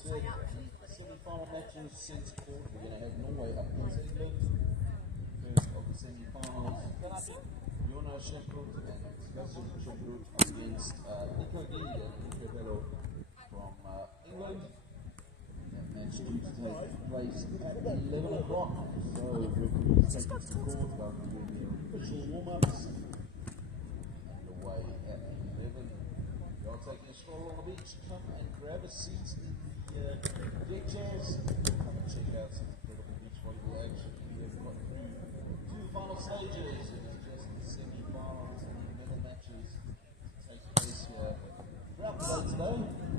said, the semi-final matches since quarter. We're going to have Norway up against England. First of the semi-finals. Kjemperud and Kjemperud against Gleed and Bello from England. That match due to take place at 11 o'clock. So we'll be taking to court, going to do the official warm-ups. Underway at 11. You're taking a stroll on the beach. Come and grab a seat in the deck chairs. Come and check out some incredible beach volleyball action. We've got two final stages. It's just the semi-finals and the medal matches take place here throughout the day today. A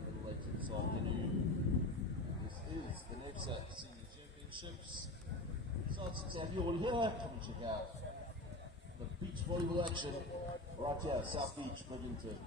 little later this afternoon. This is the NEVZA Senior Championships. Excited to have you all here. Come and check out the beach volleyball action right here, South Beach, Bridlington.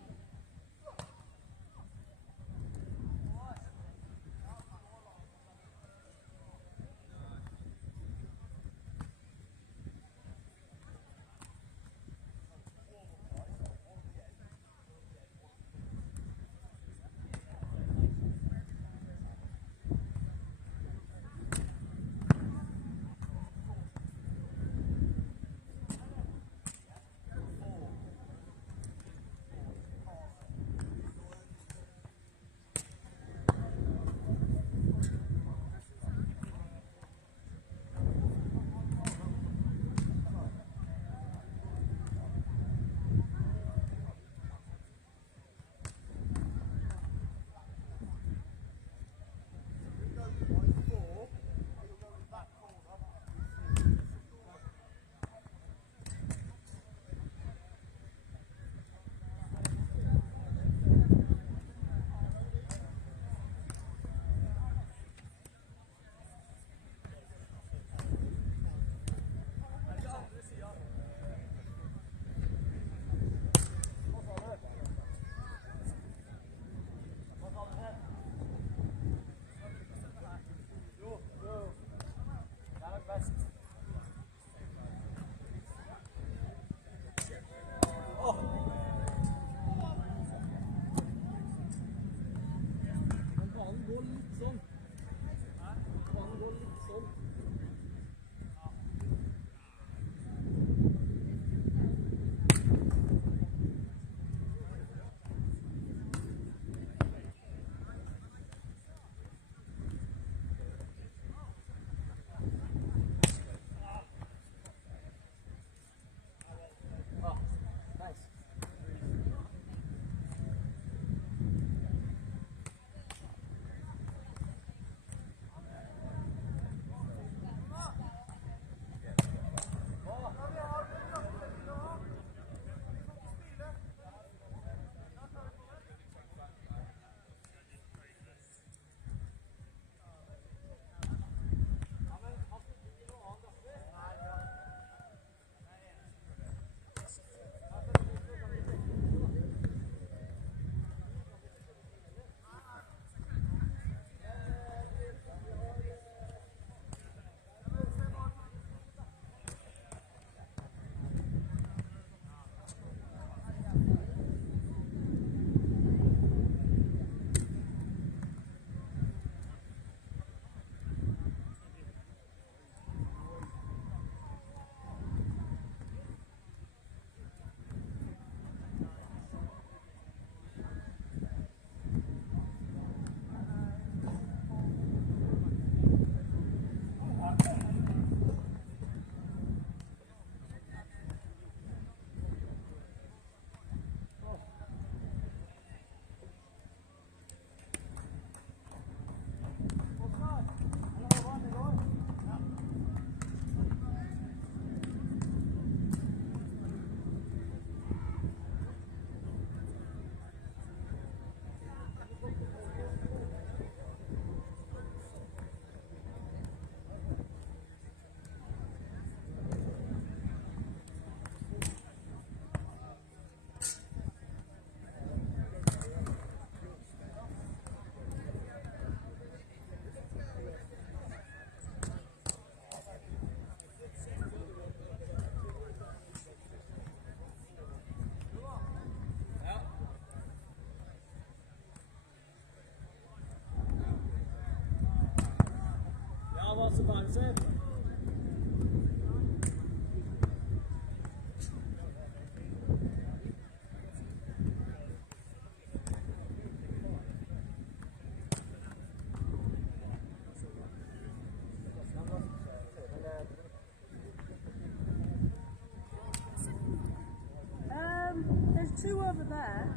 There's two over there.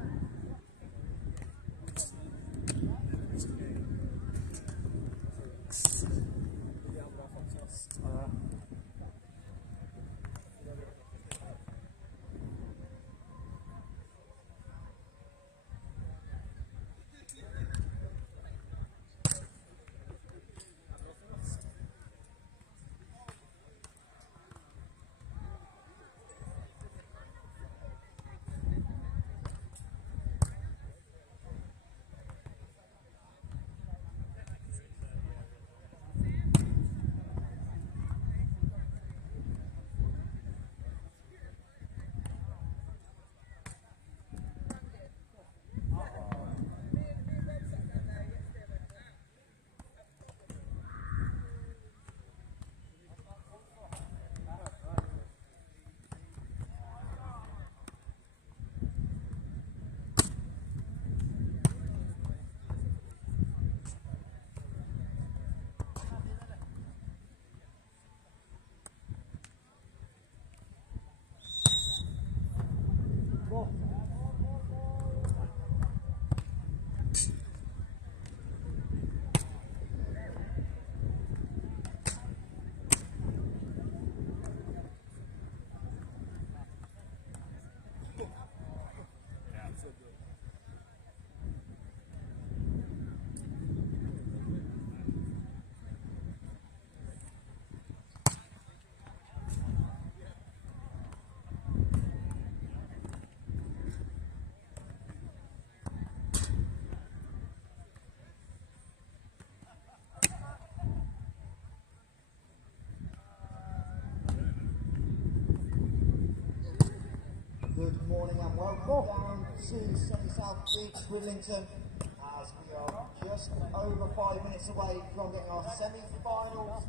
Good morning and welcome down to Senior South Beach, Bridlington, as we are just over 5 minutes away from getting our semi-finals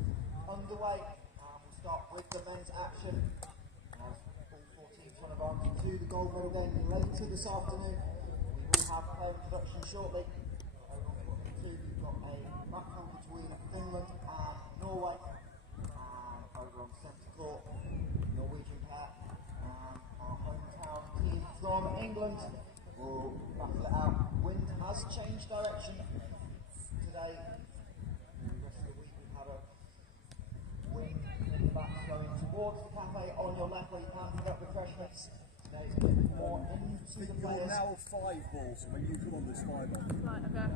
underway. We'll start with the men's action as all 4 teams trying to advance to the gold medal game later this afternoon. We will have player introduction shortly. Over on foot 2, we've got a battle between Finland and Norway, and over on centre court, Norwegian pair. Our hometown team from England will battle it out. Wind has changed direction today. The rest of the week we've had a wind in the back going towards the cafe on your left where you can pick up refreshments. Today it's a bit more into the players. Now 5 balls, when you come on this 5 ball. Right, okay.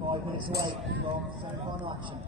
5 minutes away from semi-final action.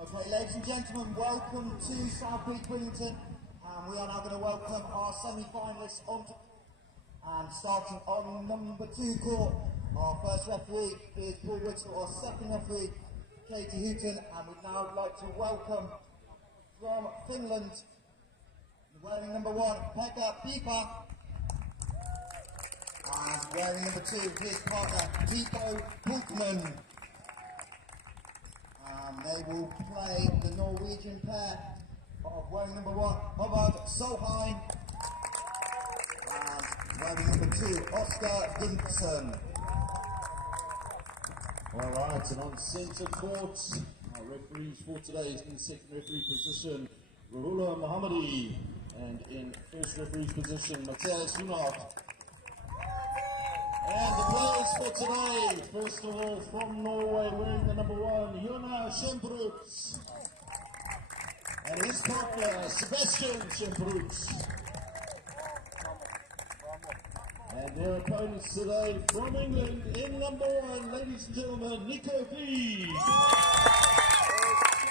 Okay, ladies and gentlemen, welcome to South Beach, Bridlington. We are now going to welcome our semi-finalists onto and starting on number 2 court. Our first referee is Paul Whittle, our second referee, Katie Houghton, and we'd now like to welcome from Finland, wearing number 1, Pekka Pipa, and wearing number 2, his partner, Tito Pulkman. And they will play the Norwegian pair of wearing number 1, Hobart Solheim, and wearing number 2, Oscar Gunderson. Alright, and on centre court, our referees for today is in second referee position, Rahula Mohammadi, and in first referee's position, Matthias Hunart. And the players for today, first of all, from Norway, wearing the number 1, Kjemperud, and his partner, Sebastian Kjemperud. And their opponents today from England, in number 1, ladies and gentlemen, Nico Gleed.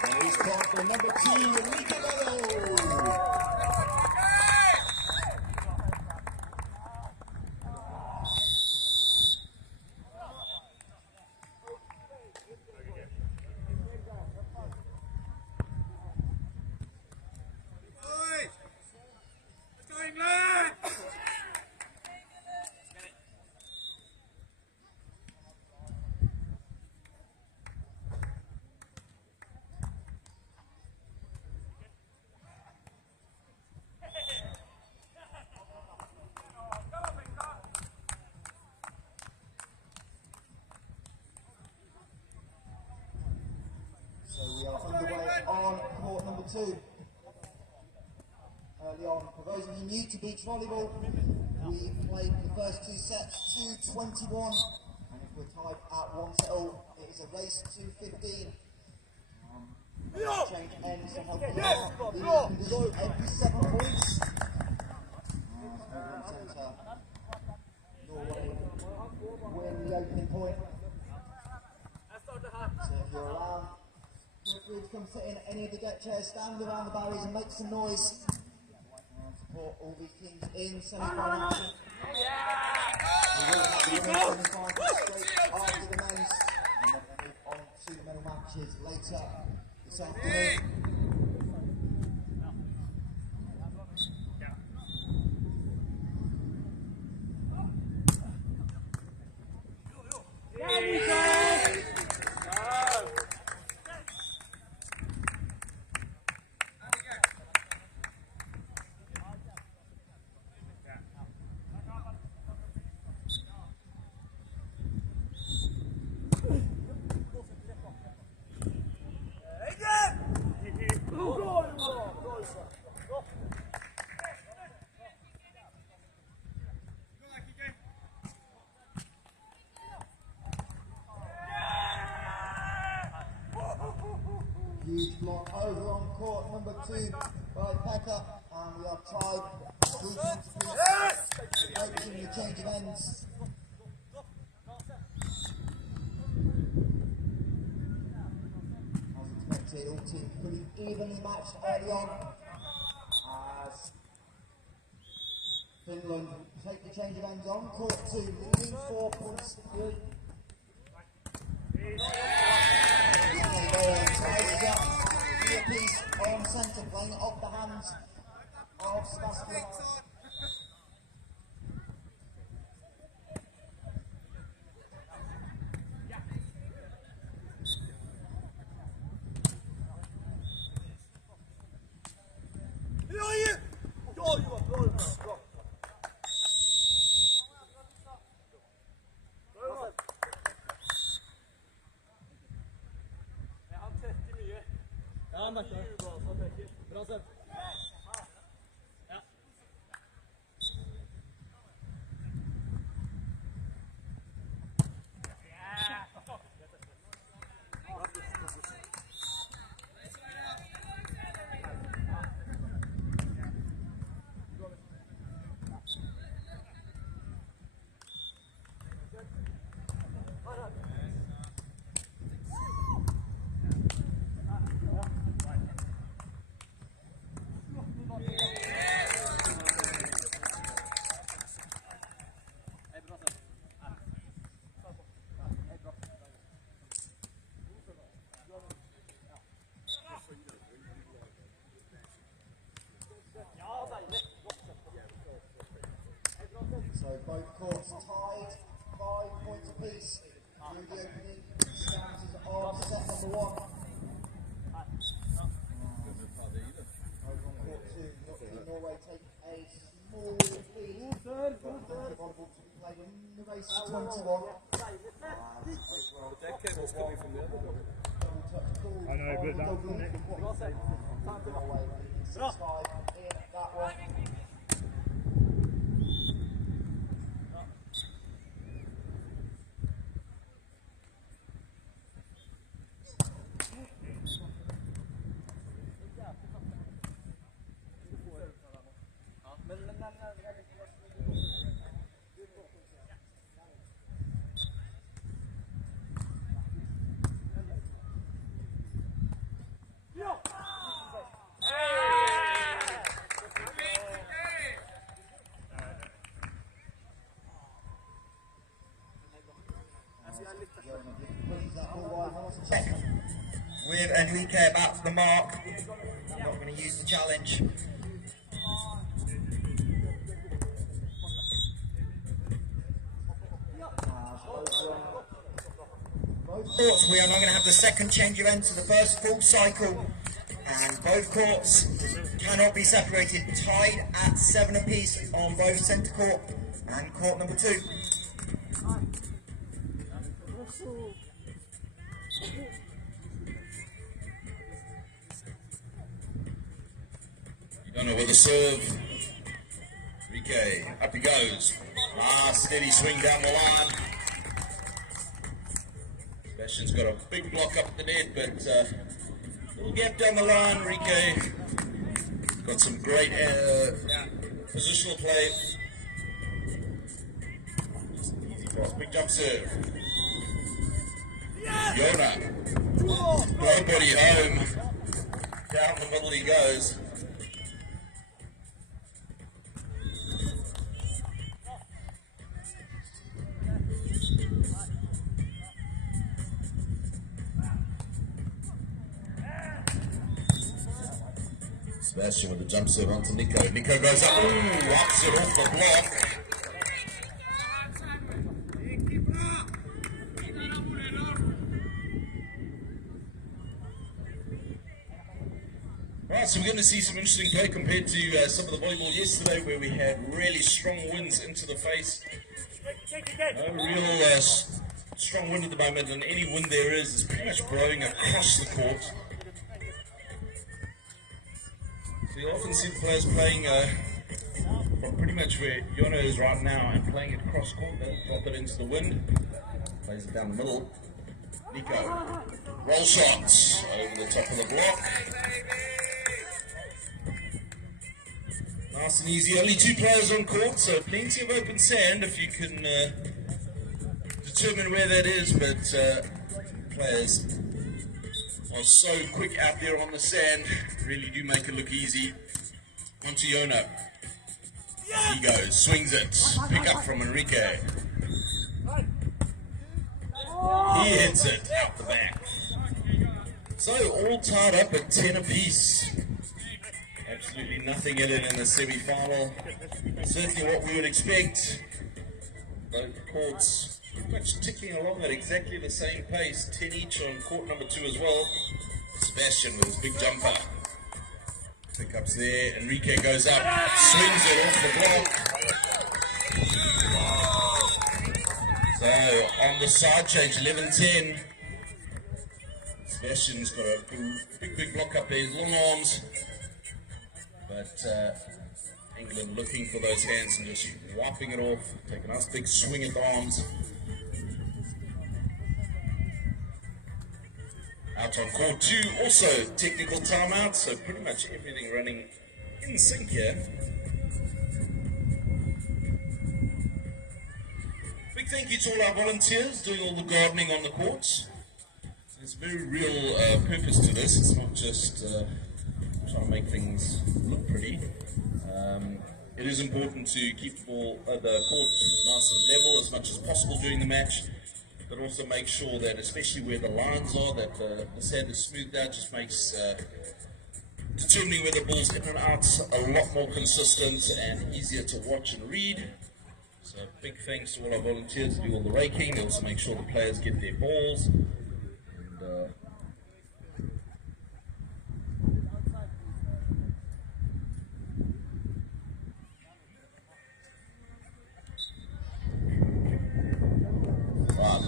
And his partner, number 2, Nico Bello. We are underway on court number 2. Early on, for those of you new to beach volleyball, we played the first 2 sets to 21, and if we're tied at 1-0, it is a race to 15. Change ends to help you out. The condition 87 points. Centre, Norway win the opening point. So if you're around, feel free to come sit in any of the deck chairs, stand around the barriers and make some noise. And support all these teams in semi-final action. We will have the women's semi-final straight after the men's, and then we'll move on to the medal matches later this afternoon. Huge block over on court number 2 by Pekka, and we are tied. Making the change of ends. As expected, all teams pretty evenly matched early on, as Finland take the change of ends on court 2, leading 4 points to 3. Piece on centre, playing it off the hands of Sebastian. Bra Seb. 21. That cable's coming from the other one. I know, but that's the next one. That one. With Enrique about to the mark, not going to use the challenge. Courts, we are now going to have the second change of end to the first full cycle, and both courts cannot be separated, tied at 7 apiece on both centre court and court number 2. Gunner with a serve. Enrique, up he goes. Steady swing down the line. Sebastian's got a big block up the net, but little gap down the line. Enrique got some great positional play. Easy pass, big jump serve. Yona, nobody home. Down the middle he goes. Sebastian with the jump serve onto Nico. Nico goes up, rocks it off the block. Right, so we're going to see some interesting play compared to some of the volleyball yesterday, where we had really strong winds into the face. No real strong wind at the moment, and any wind there is pretty much blowing across the court. So you often see the players playing from pretty much where Yona is right now and playing it cross court. They'll drop it into the wind, plays it down the middle. Nico, roll shots over the top of the block. Nice and easy, only 2 players on court, so plenty of open sand if you can determine where that is, but players are so quick out there on the sand, really do make it look easy. Onto Yona. He goes, swings it, pick up from Enrique. He hits it out the back. So all tied up at 10 apiece. Absolutely nothing in it in the semi-final. Certainly what we would expect. Both courts pretty much ticking along at exactly the same pace. 10 each on court number 2 as well. Sebastian with his big jumper. Pickups there. Enrique goes up, swings it off the block. So on the side change, 11-10. Sebastian's got a big block up there, his long arms. But England looking for those hands and just wiping it off, taking a nice big swing at the arms. Out on court 2, also technical timeout, so pretty much everything running in sync here. Big thank you to all our volunteers doing all the gardening on the courts. There's a very real purpose to this. It's not just trying to make things look pretty. It is important to keep the court nice and level as much as possible during the match, but also make sure that, especially where the lines are, that the sand is smoothed out. Just makes determining where the ball's in and out a lot more consistent and easier to watch and read. So big thanks to all our volunteers who do all the raking. They also make sure the players get their balls. And,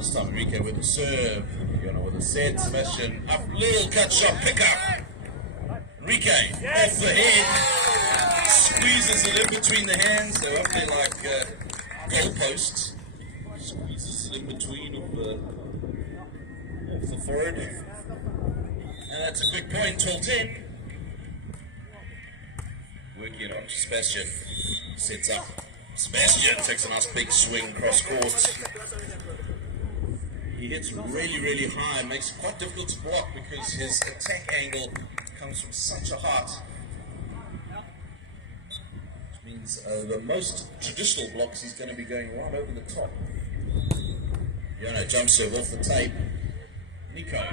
This time Enrique with the serve, with a set, Sebastian up, little cut shot, pick up. Enrique off the head, squeezes it in between the hands. They're up there like goalposts. Squeezes it in between of the forward. And that's a big point, 12-10. Working it on to Sebastian. Sets up. Sebastian takes a nice big swing cross court. He hits really, really high, makes it quite difficult to block because his attack angle comes from such a height. Which means the most traditional blocks he's going to be going right over the top. Jump serve off the tape. Nico.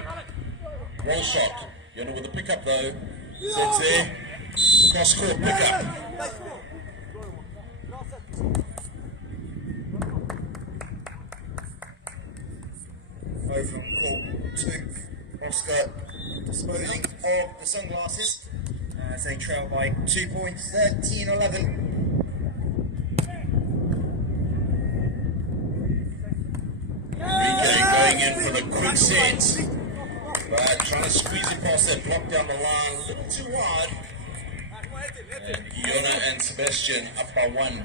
Roll shot. With the pickup though. Sets there. Cross court pickup. Over from court 2. Oscar disposing of the sunglasses as they trail by 2 points, 13-11. Enrique going in for the quick set. But trying to squeeze it past that block down the line, a little too wide. And Iona and Sebastian up by 1.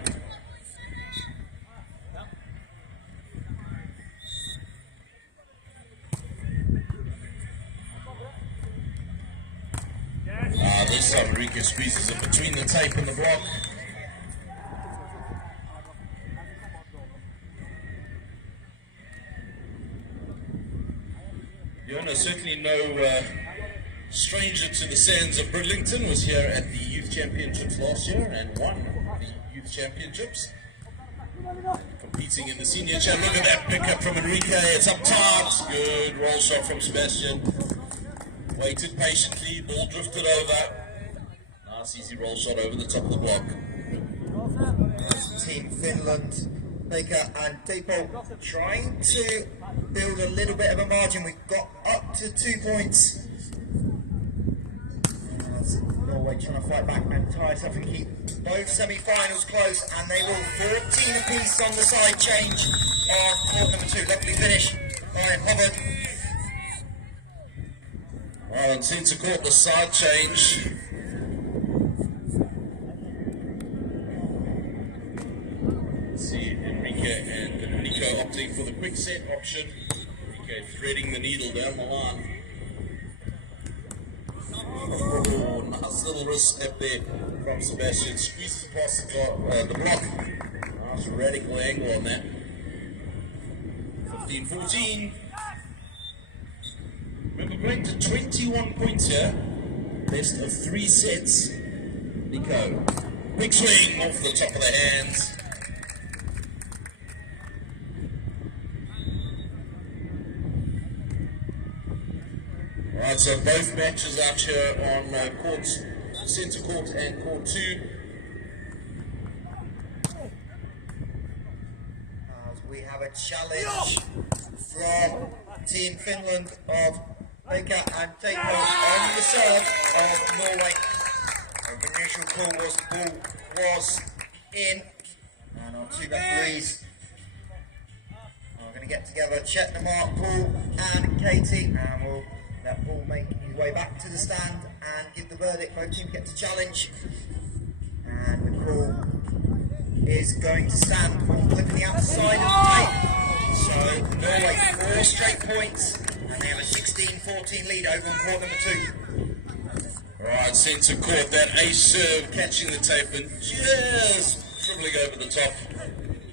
This time Enrique squeezes it between the tape and the block. Iona, certainly no stranger to the sands of Bridlington, was here at the Youth Championships last year and won the Youth Championships. Competing in the Senior Champ. Look at that pickup from Enrique. It's up top. Good roll shot from Sebastian. Waited patiently, ball drifted over. Nice easy roll shot over the top of the block. Team Finland, Baker and Depot trying to build a little bit of a margin. We've got up to 2 points. Norway trying to fight back and tie us up and keep both semi-finals close, and they will 14 apiece on the side change on court number 2. Lovely finish by Hubbard. Well, and centre court, the side change. Let's see, Enrique and Nico opting for the quick set option. Enrique threading the needle down the line. Oh, nice little wrist step there from Sebastian. Squeezes past the block. Nice radical angle on that. 15-14. Remember, going to 21 points here. Best of 3 sets. Nico. Big swing off the top of the hands. Alright, so both matches out here on courts, centre court and court 2. We have a challenge from Team Finland of Baker and Tapo on the serve of Norway. The initial call was the ball was in, and our 2 referees are going to get together, check the mark, Paul and Katie, and we'll let Paul make his way back to the stand and give the verdict. Both teams get to challenge, and the call is going to stand. Paul flipping the outside of the tape. So Norway 4 straight points, and they have a 16-14 lead over on court number 2. Right, centre court, that ace serve catching the tape and just dribbling over the top.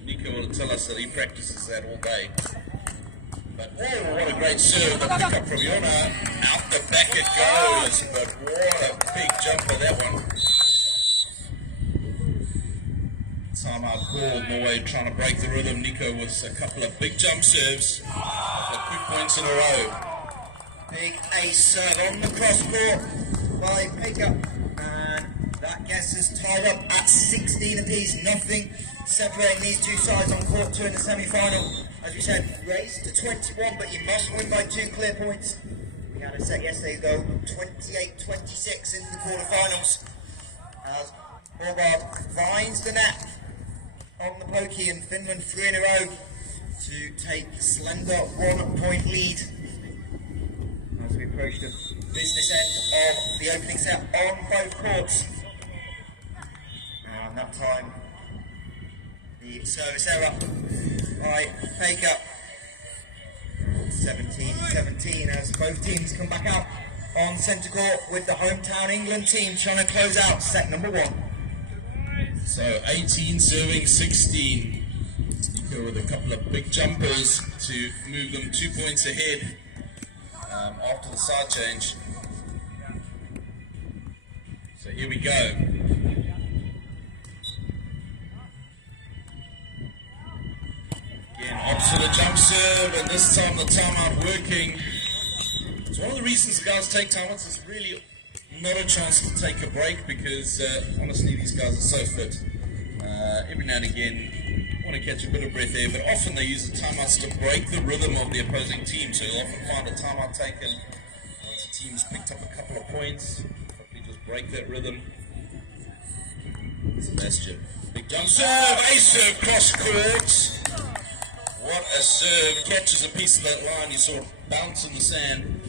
Nico will tell us that he practices that all day. But oh, what a great serve, the pick up from Iona. Out the back it goes, but what a big jumper that one. Timeout called, Norway trying to break the rhythm. Nico with a couple of big jump serves. Quick points in a row. Big ace serve on the cross court by Baker. And that gets us tied up at 16 apiece. Nothing separating these two sides on court 2 in the semi-final. As we said, race to 21, but you must win by 2 clear points. We had a set yesterday though, 28-26 into the quarterfinals. As Horvath finds the net on the pokey, and Finland 3 in a row to take the slender 1 point lead as we approach the business end of the opening set on both courts. And that time, the service error by Faker. 17-17 as both teams come back out on centre court with the hometown England team trying to close out set number 1. So 18 serving 16. Nico with a couple of big jumpers to move them 2 points ahead after the side change. So here we go. Again, opposite a jump serve, and this time the timeout working. It's one of the reasons the guys take timeouts. It's really not a chance to take a break because honestly these guys are so fit. Every now and again want to catch a bit of breath there, but often they use the timeouts to break the rhythm of the opposing team. So you'll often find a timeout taken once the team's picked up a couple of points. Hopefully just break that rhythm. Sebastian, big jump serve, ace serve cross court. What a serve, catches a piece of that line, you saw it bounce in the sand.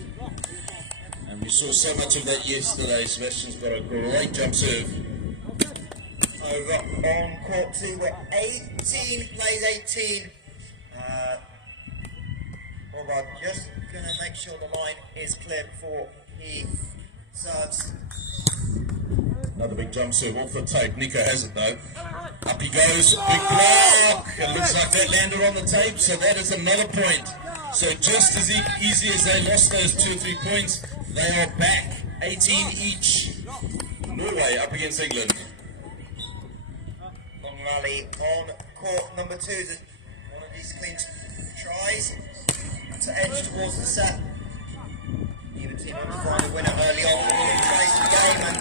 And we saw so much of that yesterday. Sebastian's got a great jump serve. Over on court 2, where 18 plays 18. Bob, just going to make sure the line is clear before he serves. Another big jump serve off the tape. Nico has it though. Up he goes, big block. It looks like that landed on the tape, so that is another point. So just as easy as they lost those 2 or 3 points, they are back 18 each. Norway up against England. Long rally on court number 2. One of these clean tries to edge towards the set. Neither team able to find a winner early on. Tries to the game and a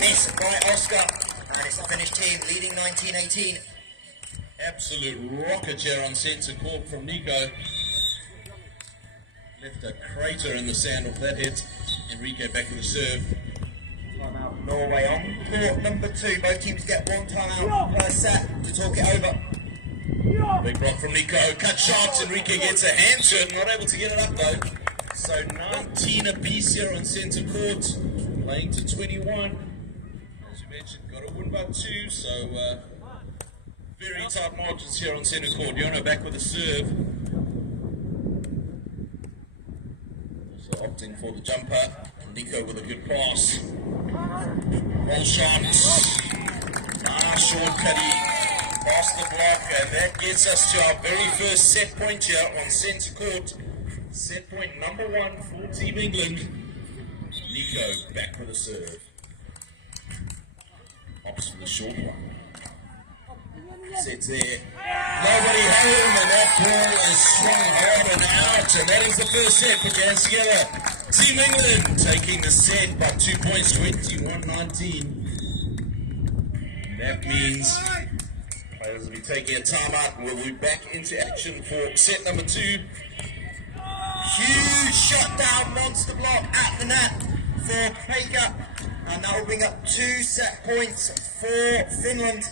miss by Oscar. And it's the Finnish team leading 19-18. Absolute rocket here on centre court from Nico. Left a crater in the sand off that hit. Enrique back with the serve. Timeout Norway on court number 2. Both teams get 1 timeout per set to talk it over. Big block from Nico. Cut shot. Enrique gets a hand to it. Not able to get it up though. So 19 apiece here on centre court. Playing to 21. As you mentioned, got a win by 2. So very tight margins here on centre court. Yono back with a serve. Also opting for the jumper. Nico with a good pass. Roll shot. Short cutty. Past the block. And that gets us to our very first set point here on centre court. Set point number 1 for Team England. Nico back with a serve. Opts for the short one. Sets there. Nobody home, and that ball is swung hard and out. And that is the first set. Put your hands together. Team England taking the set by 2 points, 21-19. That means players will be taking a timeout. We'll be back into action for set number 2. Huge shutdown monster block at the net for Baker, and that will bring up 2 set points for Finland.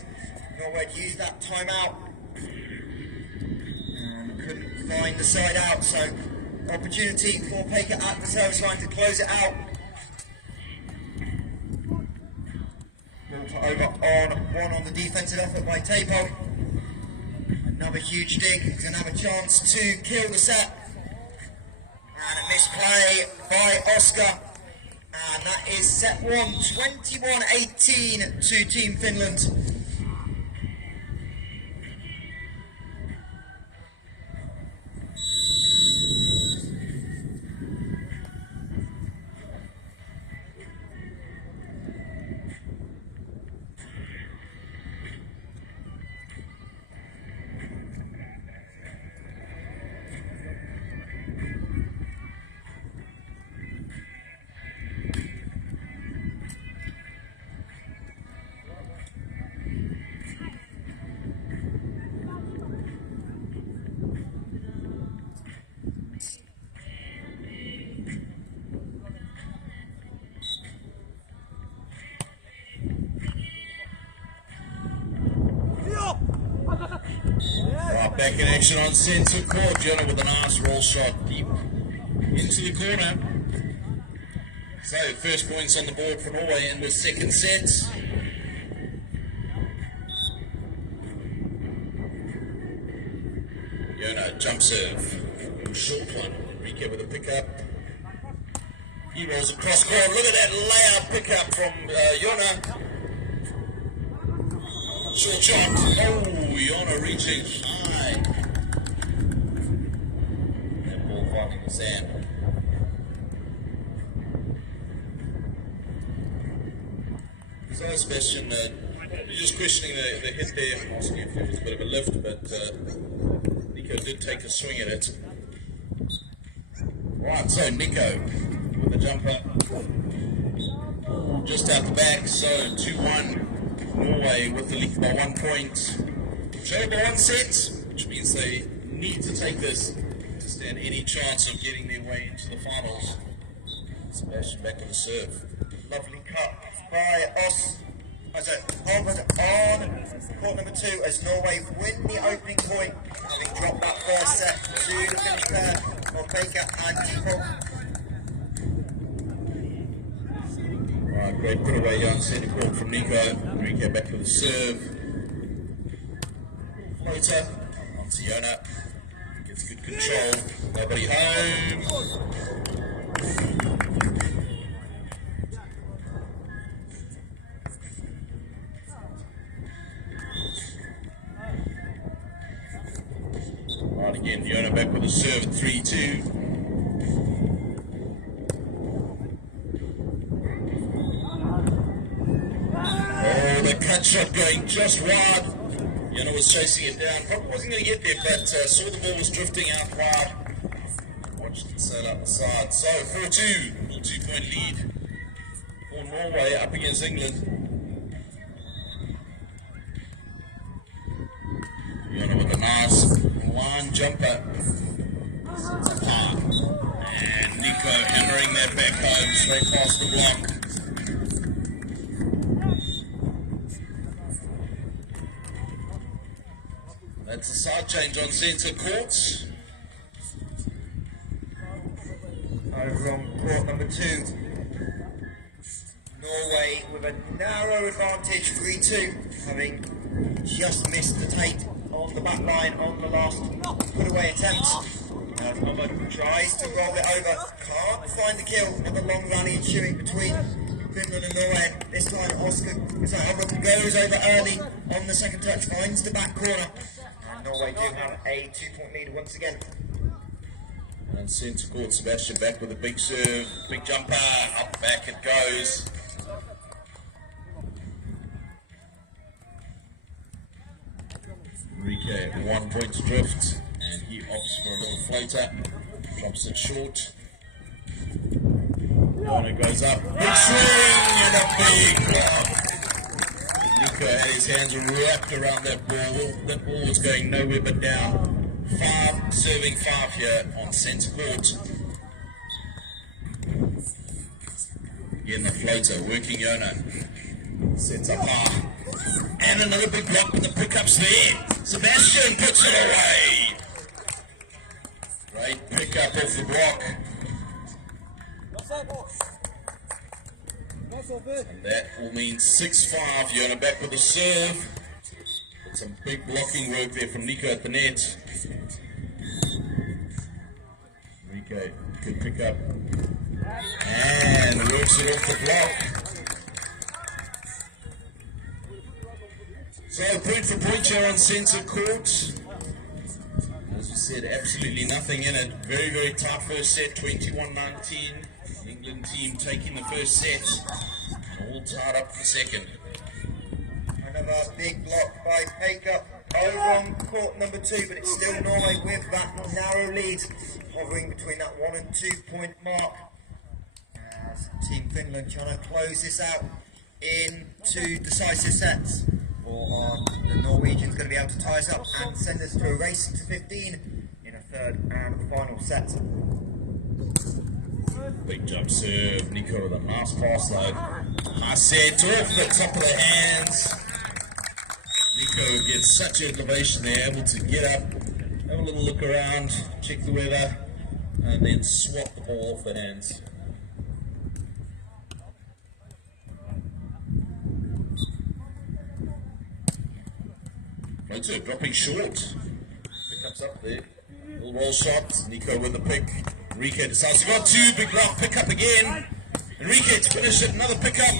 Norway used that timeout and couldn't find the side out, so opportunity for Baker at the service line to close it out. Over on 1 on the defensive effort by Tapo. Another huge dig, he's going to have a chance to kill the set. And a misplay by Oscar. And that is set 1, 21-18 to Team Finland. back in action on centre court. Jonah with a nice roll shot deep into the corner. So first points on the board for Norway in the second set. Jonah jump serve. Short one. Enrique with a pickup. He rolls across court. Look at that layout pickup from Jonah. Short shot. Oh, Jonah reaching high. That ball finding the sand. So, Sebastian, you're just questioning the hit there, asking if it was a bit of a lift, but Nico did take a swing at it. Right, so Nico with the jumper. Just out the back, so 2-1. Norway with the lead by 1 point. Trail by 1 set, which means they need to take this to stand any chance of getting their way into the finals. Sebastian back on the serve. Lovely cut by Os. On court number 2 as Norway win the opening point, having dropped that first set to the finish pair of Baker and Tipo. Right, great put away young centre court from Nico. Enrique back to the serve. Floater onto Jonah. Gets good control. Nobody home. Right again, Jonah back with a serve at 3-2. Oh, the cut shot going just wide. Jonah was chasing it down. Probably wasn't going to get there, but saw the ball was drifting out wide. Watched it sail out the side. So 4-2, full 2-point lead for Norway up against England. Jonah with a nice one jumper. And Nico hammering that back home straight past the block. That's a side change on centre court. Over on court number 2. Norway with a narrow advantage, 3-2, having just missed the tape on the back line on the last put-away attempt. Omar tries to roll it over, can't find the kill with a long rally ensuing between Finland and Norway. This time Omar goes over early on the second touch, finds the back corner, and Norway do have a 2-point lead once again. And centre court, Sebastian back with a big serve, big jumper, up back it goes. Enrique 1 point drift, and he opts for a little floater, drops it short. Jonah goes up, big swing and a big block. Nico had his hands wrapped around that ball. That ball was going nowhere but down. 5, serving 5 here on centre court. Again the floater, working Jonah. Sets up high. And another big block with the pickups there. Sebastian puts it away. Great pickup off the block. And that will mean 6-5. Jonah back with the serve. Some big blocking work there from Nico at the net. Enrique, good pickup. And works it off the block. So point for point here on centre court. As we said, absolutely nothing in it. Very, very tight first set, 21-19. The England team taking the first set. And all tied up for the second. Another big block by Baker over on court number 2, but it's still Norway with that narrow lead, hovering between that 1 and 2 point mark. As Team Finland trying to close this out into decisive sets. Or are the Norwegians going to be able to tie us up and send us to a race to 15 in a third and final set? Big jump serve, Nico with a nice pass though. High set off the top of the hands. Nico gets such elevation there, able to get up a little look around, check the weather, and then swap the ball off the hands. Floater dropping short. Pickups up there. Little roll shot. Nico with the pick. Enrique decides to go two. Big block. Pick up again. Enrique to finish it. Another pickup.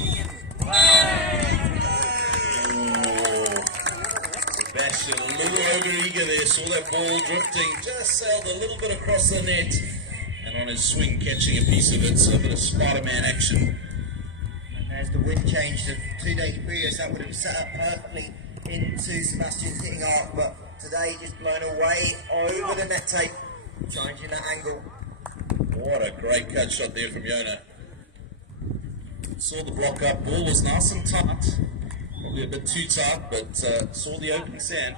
Sebastian a little over eager there. Saw that ball drifting. Just sailed a little bit across the net. And on his swing catching a piece of it. So a bit of Spider-Man action. And as the wind changed of 2 days previous, that would have set up perfectly into Sebastian's hitting arc, but today just blown away over the net tape, changing that angle. What a great cut shot there from Yona. Saw the block up, ball was nice and tight, probably a bit too tight, but saw the open sand.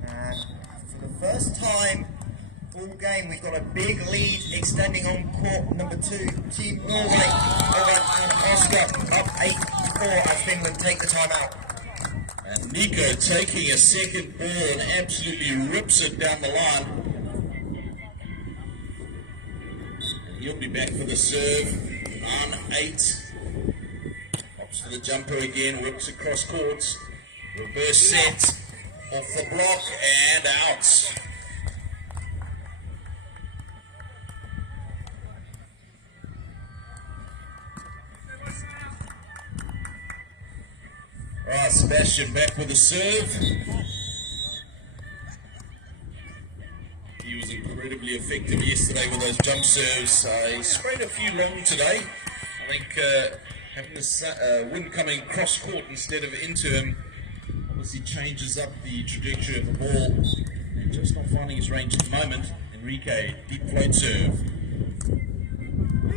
And for the first time all game, we've got a big lead extending on court number 2. Team Norway and Oscar up 8-4 as Finland take the timeout. And Nico taking a second ball and absolutely rips it down the line. And he'll be back for the serve. 9-8. Hops for the jumper again, whips across courts. Reverse set. Off the block and out. Right, Sebastian back with the serve. He was incredibly effective yesterday with those jump serves. He sprayed a few long today. I think having the wind coming cross court instead of into him obviously changes up the trajectory of the ball. And just not finding his range at the moment. Enrique, deep float serve.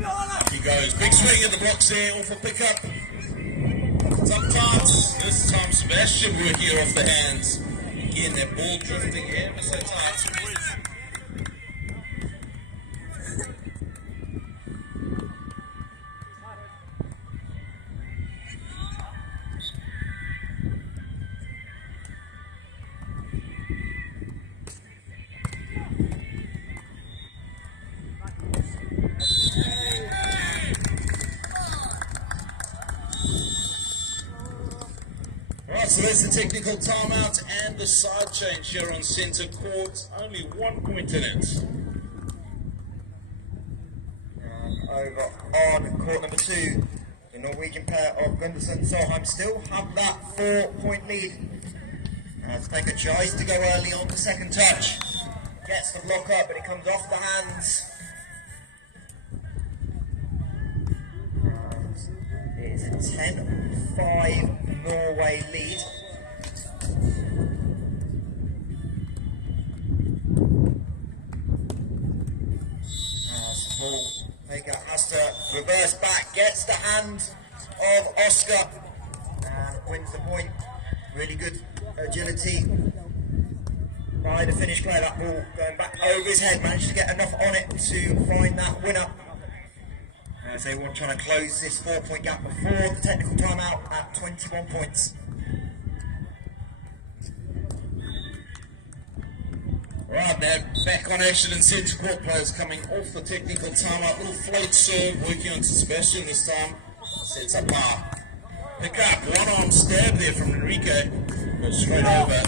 Up he goes. Big swing in the blocks there, off a pickup. Sometimes, this time Sebastian working off the hands. Again, that ball drifting ever so tight. So there's the technical timeout and the side change here on centre court. Only 1 point in it. And over on court number 2, the Norwegian pair of Gunderson and Solheim still have that 4-point lead. As Pekka tries to go early on the second touch. Gets the block up, but it comes off the hands. It is a 10-5 Norway lead. As Pekka has to reverse back, gets the hand of Oscar and wins the point. Really good agility by the Finnish player. That ball going back over his head, managed to get enough on it to find that winner. As they were trying to close this 4-point gap before the technical timeout at 21 points. Right, now back on action and centre court, players coming off the technical timeout. Little float serve working on Sebastian this time. Sets up par. Pick up, one-arm stab there from Enrique. Goes straight over.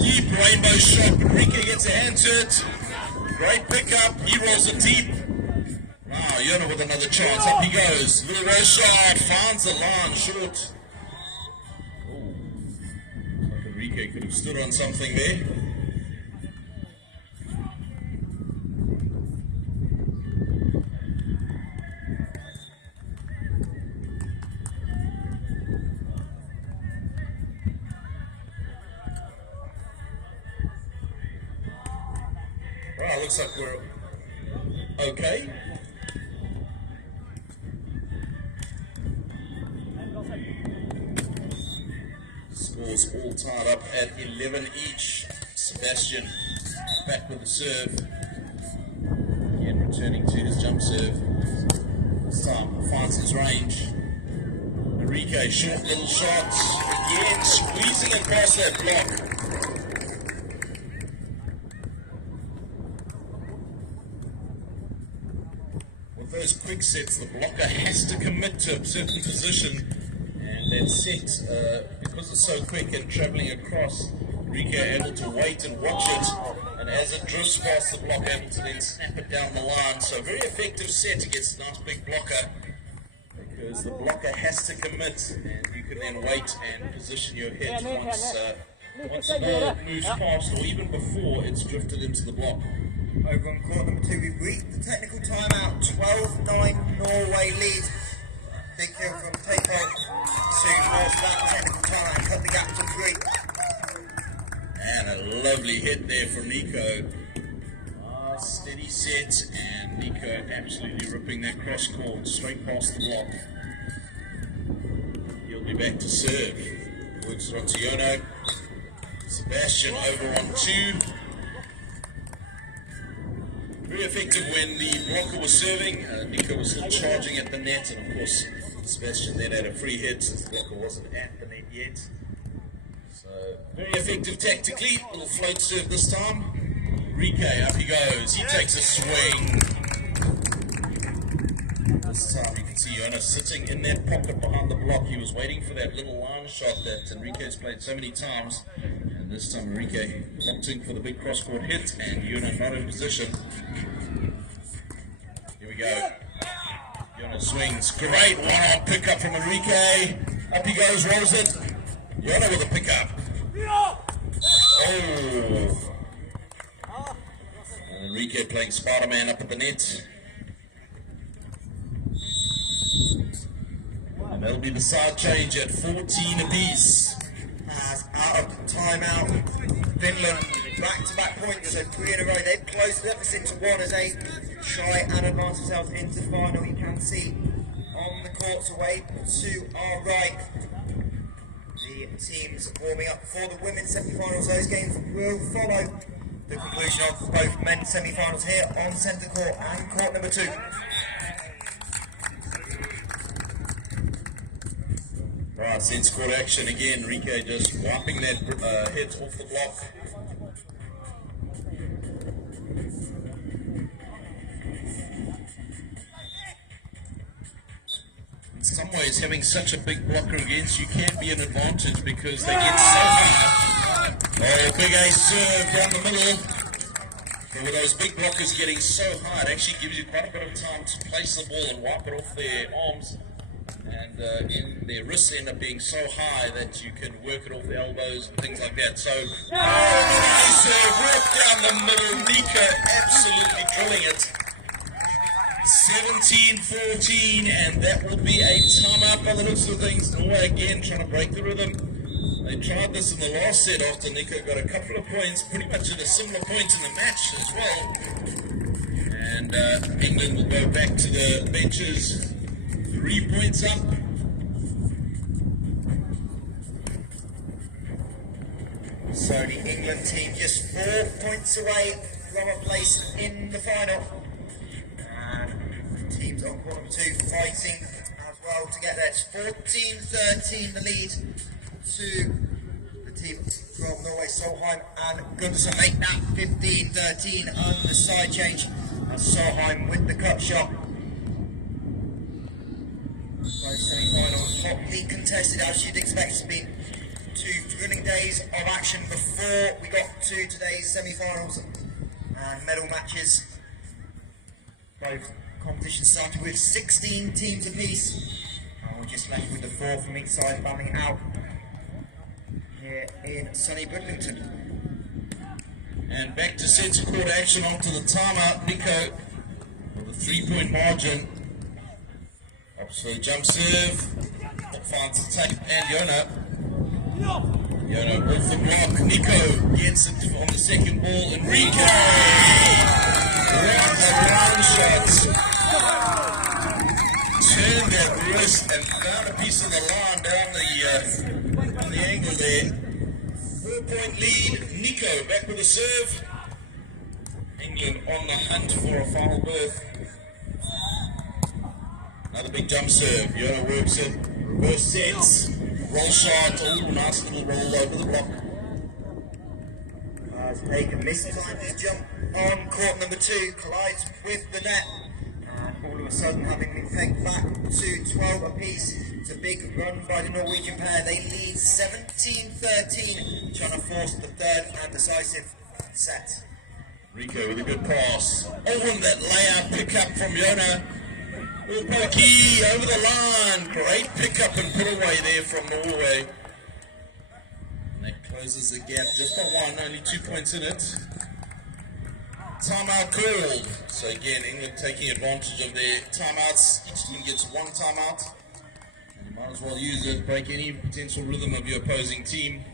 Deep rainbow shot. Enrique gets a hand to it. Great pickup. He rolls it deep. Wow, Yona with another chance. Up he goes. Little roll shot. Finds the line short. Oh, like Enrique could have stood on something there. Well, looks like we're okay. Scores all tied up at 11 each. Sebastian back with the serve. Again, returning to his jump serve. This time finds his range. Enrique, short little shots. Again, squeezing across that block. those quick sets, the blocker has to commit to a certain position, and that set, because it's so quick and travelling across, Enrique able to wait and watch it, and as it drifts past the block, able to then snap it down the line. So a very effective set against a nice big blocker, because the blocker has to commit, and you can then wait and position your hit once the ball moves past, or even before it's drifted into the block. Over on court number 2, we've reached the technical timeout. 12-9 Norway lead. Big kill from Takeoff to force that technical timeout and cut the gap to 3. And a lovely hit there from Nico. Steady set, and Nico absolutely ripping that cross court straight past the block. He'll be back to serve. Works it on to Yono. Sebastian over on 2. Very effective when the blocker was serving. Nico was still charging at the net, and of course Sebastian then had a free hit since the blocker wasn't at the net yet. So very effective tactically. Little float serve this time. Enrique, up he goes. He takes a swing. This time you can see Yono sitting in that pocket behind the block. He was waiting for that little line shot that Enrique's played so many times. And this time Enrique opting for the big cross-court hit, and Yono not in position. Here we go. Yono swings. Great one-on pickup from Enrique. Up he goes, rolls it. Yono with a pickup. Oh. And Enrique playing Spider-Man up at the net. And that'll be the side change at 14 apiece. As out of timeout, Finland back-to-back points, so 3 in a row. They've closed the deficit to 1 as they try and advance themselves into the final. You can see on the courts away to our right the teams warming up for the women's semi-finals. Those games will follow the conclusion of both men's semi-finals here on centre court and court number 2. Right, since court action again, Enrique just wiping that hit off the block. In some ways, having such a big blocker against you can be an advantage because they get so high. Oh, big ace serve down the middle. And with those big blockers getting so high, it actually gives you quite a bit of time to place the ball and wipe it off their arms. And their wrists end up being so high that you can work it off the elbows and things like that. So, right down the middle, Nico absolutely drilling it. 17-14, and that will be a timeout by the looks of things. Norway again trying to break the rhythm. They tried this in the last set after Nico got a couple of points, pretty much at a similar point in the match as well. And England will go back to the benches. 3 points up. So the England team just 4 points away from a place in the final. And the teams on court number 2 fighting as well to get there. It's 14-13 the lead to the team from Norway. Solheim and Gunderson make that 15-13 on the side change. And Solheim with the cut shot. Those semi-finals hotly contested, as you'd expect. It's been 2 thrilling days of action before we got to today's semi-finals and medal matches. Both competitions started with 16 teams apiece, and we're just left with the 4 from each side battling out here in sunny Bridlington. And back to centre court action onto the timeout. Nico with a 3-point margin. So jump serve, that finds the tape, and Yono off the block. Nico gets it on the second ball. Enrique! What a line shot! Turned that wrist and found a piece of the line down the angle there. 4-point lead. Nico back with a serve. England on the hunt for a final berth. Another big jump serve. Yono works it. Reverse sets. Roll shot. Oh, nice little roll over the block. As Baker misses time his jump on court number 2, collides with the net. And all of a of a sudden having been faked back to 12 apiece. It's a big run by the Norwegian pair. They lead 17-13, trying to force the third and decisive set. Rico with a good pass. Oh, and that layout pickup from Jona. Little pokey over the line. Great pickup and put away there from Norway. And that closes the gap just by one, only 2 points in it. Timeout called. So again, England taking advantage of their timeouts. Each team gets one timeout. And you might as well use it, break any potential rhythm of your opposing team.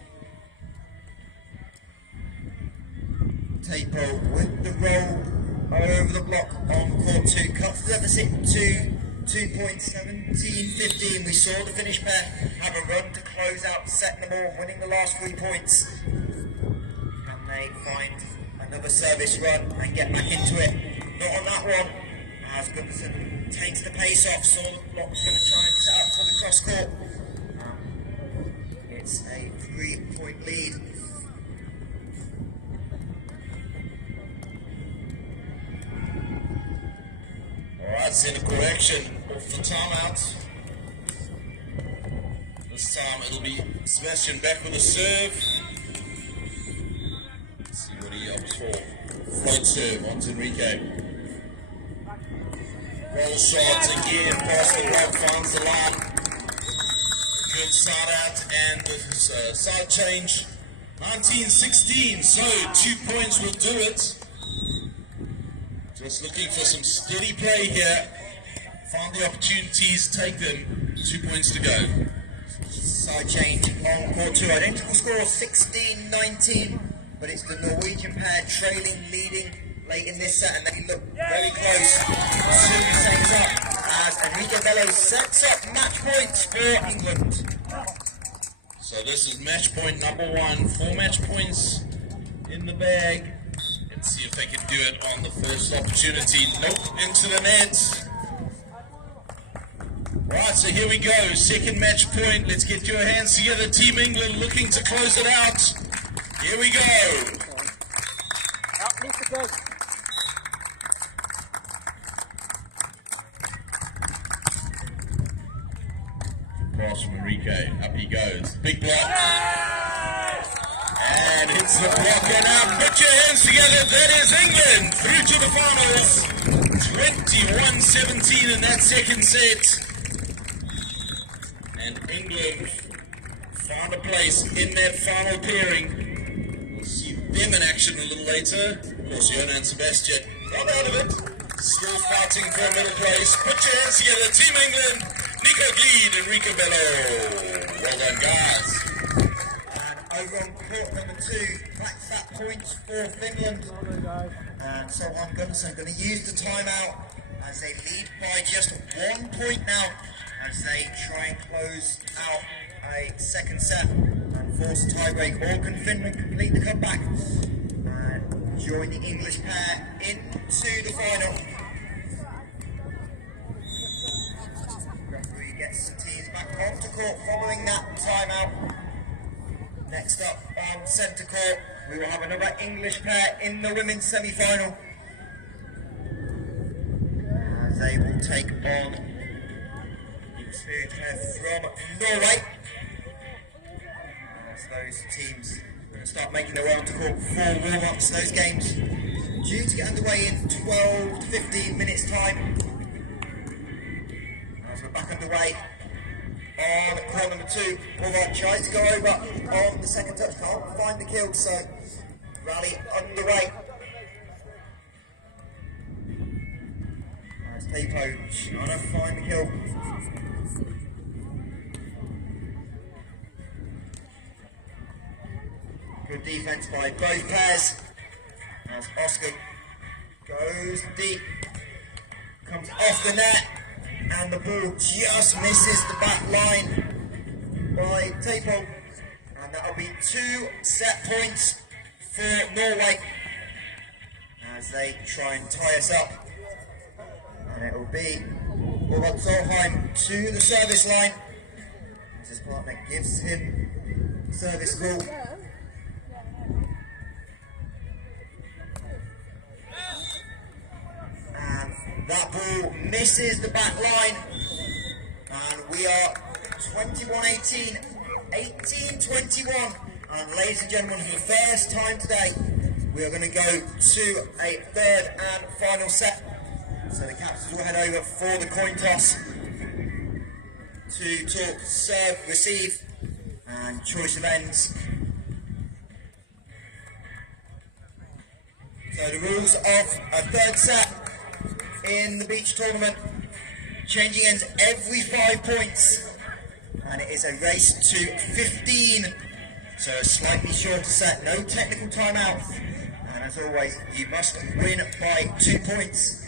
Tapo with the roll over the block on court 2. Cuts the deficit to 2 points, 17-15. We saw the Finnish pair have a run to close out set them all, winning the last 3 points. Can they find another service run and get back into it? Not on that one, as Gunderson takes the pace off. Saw the block was going to try and set up for the cross court. It's a 3-point lead. Alright, center correction off the timeout. This time it'll be Sebastian back with a serve. Let's see what he opts for. Float serve onto Enrique. Roll shot again, past the block, finds the line. Good side out and the side change. 19-16, so 2 points will do it. Just looking for some steady play here. Find the opportunities, take them. 2 points to go. Side change on court 2. Identical score 16-19, but it's the Norwegian pair trailing, leading late in this set, and they look very close to set up as Enrique Bello sets up match points for England. So this is match point number 1. 4 match points in the bag. Let's see if they can do it on the first opportunity. Nope, into the net. Right, so here we go. Second match point. Let's get your hands together. Team England looking to close it out. Here we go. Out, needs to go. Pass from Enrique. Up he goes. Big block. And hits the block and out. Put your hands together. That is England through to the finals. 21-17 in that second set. And England found a place in that final pairing. We'll see them in action a little later. Of course, Jona and Sebastian not out of it. Still fighting for a middle place. Put your hands together. Team England. Nico Gleed, Enrique Bello. Well done, guys. Over on court number 2, black fat points for Finland. And so on Gunderson going to use the timeout as they lead by just 1 point now as they try and close out a second set and force a tiebreak. Or can Finland complete the comeback and join the English pair into the final? Referee gets the teams back onto court following that timeout. Next up on centre court, we will have another English pair in the women's semi-final. As they will take on the experienced pair from Norway. As those teams are going to start making their way onto court for warm-ups. Those games due to get underway in 12 to 15 minutes time. As we're back underway. On court number 2, Morgan tries to go over on the second touch, can't find the kill, so rally underway. As Tapo trying to find the kill. Good defense by both pairs. As Oscar goes deep, comes off the net. And the ball just misses the back line by Tapo. And that'll be 2 set points for Norway as they try and tie us up. And it will be Ulrik Solheim to the service line. As his partner gives him service ball. And That ball misses the back line, and we are 21-18, 18-21. And ladies and gentlemen, for the first time today, we are going to go to a third and final set. So the captains will head over for the coin toss to talk serve, receive, and choice of ends. So the rules of a third set in the beach tournament: changing ends every 5 points, and it is a race to 15. So a slightly shorter set, no technical timeout, and as always, you must win by 2 points.